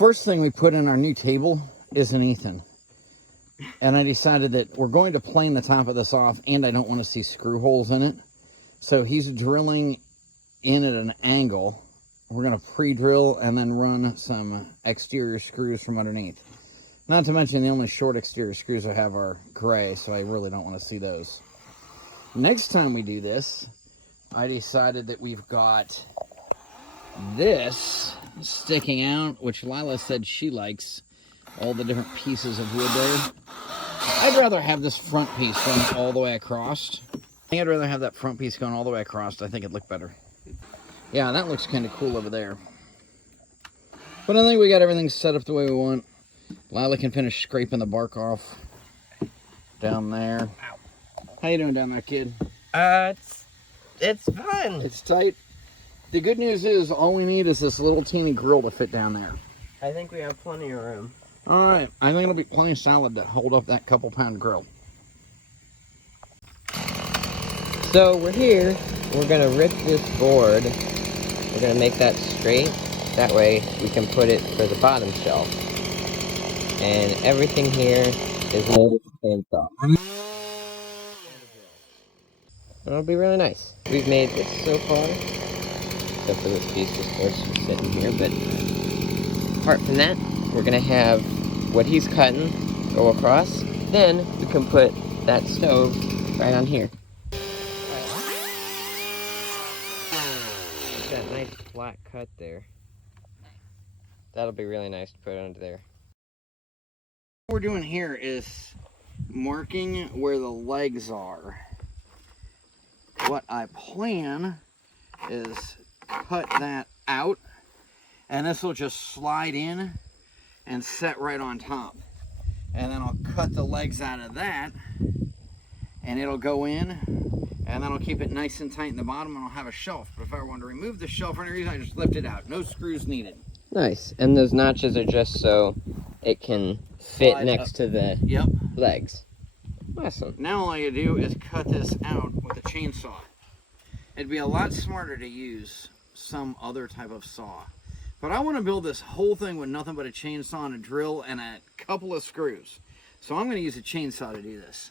first thing we put in our new table is an Ethan. And I decided that we're going to plane the top of this off, and I don't want to see screw holes in it. So he's drilling in at an angle. We're going to pre-drill and then run some exterior screws from underneath. Not to mention the only short exterior screws I have are gray, so I really don't want to see those. Next time we do this, I decided that we've got this sticking out, which Lila said she likes all the different pieces of wood there. I'd rather have this front piece going all the way across. I think I'd rather have that front piece going all the way across. I think it'd look better. Yeah, that looks kind of cool over there. But I think we got everything set up the way we want. Lila can finish scraping the bark off down there. How you doing down there, kid? It's fun. It's tight. The good news is all we need is this little teeny grill to fit down there. I think we have plenty of room. All right, I think it'll be plenty solid to hold up that couple pound grill. So we're here. We're gonna rip this board. We're gonna make that straight. That way we can put it for the bottom shelf. And everything here is made with chainsaw. It'll be really nice. We've made this so far, except for this piece, of course, just sitting here. But apart from that, we're gonna have what he's cutting go across. Then we can put that stove right on here. That nice flat cut there. That'll be really nice to put under there. What we're doing here is marking where the legs are. What I plan is cut that out, and this will just slide in and set right on top. And then I'll cut the legs out of that, and it'll go in, and then I'll keep it nice and tight in the bottom, and I'll have a shelf. But if I want to remove the shelf for any reason, I just lift it out. No screws needed. Nice. And those notches are just so it can fit Slide next up to the legs. Awesome. Now all I gotta do is cut this out with a chainsaw. It'd be a lot smarter to use some other type of saw. But I want to build this whole thing with nothing but a chainsaw and a drill and a couple of screws. So I'm going to use a chainsaw to do this.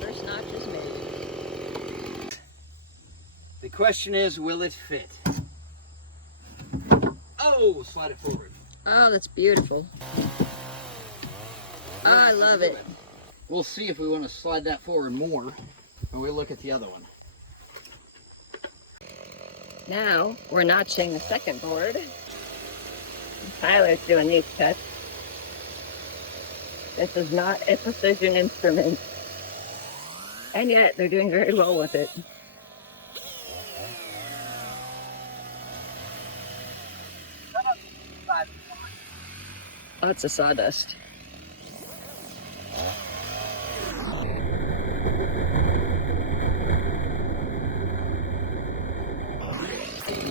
First notch is made. The question is, will it fit? Oh, slide it forward. Oh, that's beautiful. Oh, I love it. We'll see if we want to slide that forward more when we look at the other one. Now, we're notching the second board. Tyler's doing these cuts. This is not a precision instrument. And yet, they're doing very well with it. Oh, it's a sawdust.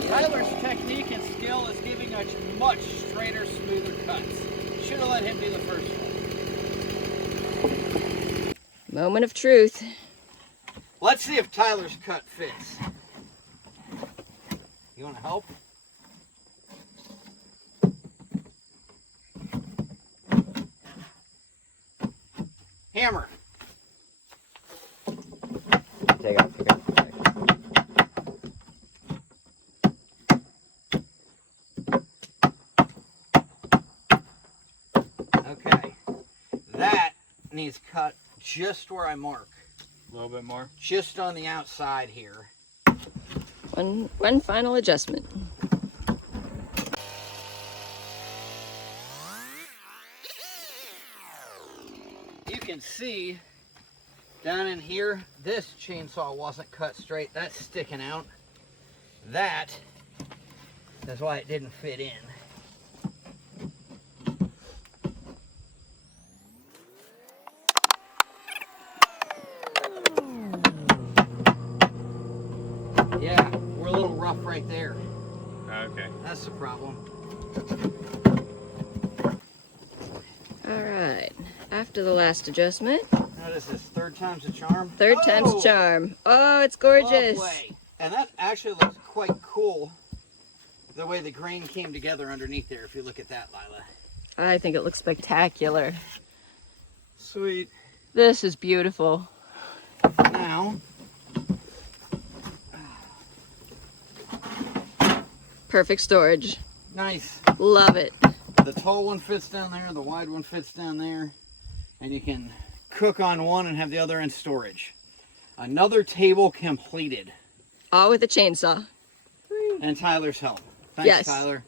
Tyler's technique and skill is giving us much straighter, smoother cuts. Should have let him do the first one. Moment of truth. Let's see if Tyler's cut fits. You want to help? Hammer. Take off your gun. Okay. That needs cut just where I mark. A little bit more. Just on the outside here. One final adjustment. You can see down in here, this chainsaw wasn't cut straight. That's sticking out. That's why it didn't fit in. Yeah, we're a little rough right there. Okay. That's the problem. All right. After the last adjustment, What is this? Third time's a charm? Third time's a charm. Oh, it's gorgeous. Lovely. And that actually looks quite cool. The way the grain came together underneath there, if you look at that, Lila. I think it looks spectacular. Sweet. This is beautiful. Now, Perfect storage. nice. Love it. The tall one fits down there, the wide one fits down there, and you can cook on one and have the other in storage. Another table completed. All with a chainsaw. And Tyler's help. Thanks, Yes. Tyler.